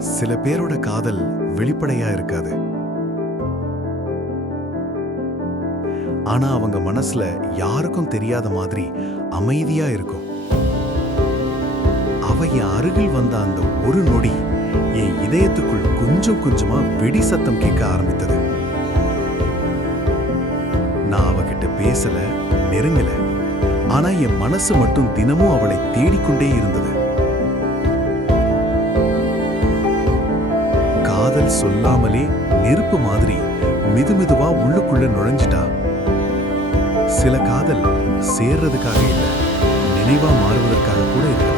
சில பேரோட காதல் வெளிப்படையா இருக்காது. ஆனா அவங்க மனசுல யாருக்கும் தெரியாத மாதிரி அமைதியா இருக்கும். அவ என் அருகில் வந்த அந்த ஒரு நொடி என் இதயத்துக்குள் கொஞ்சம் கொஞ்சமா வெடி சத்தம் கேட்க ஆரம்பித்தது. நான் அவகிட்ட பேசல, நெருங்கல. ஆனா என் மனசு மட்டும் தினமும் அவளை தேடிக்கொண்டே இருந்தது. காதல் சொல்லாமலே நெருப்பு மாதிரி மெதுமெதுவா உள்ளுக்குள்ள நுழைஞ்சிட்டா. சில காதல் சேர்றதுக்காக இல்ல, நினைவா மாறுவதற்காக கூட இருக்க.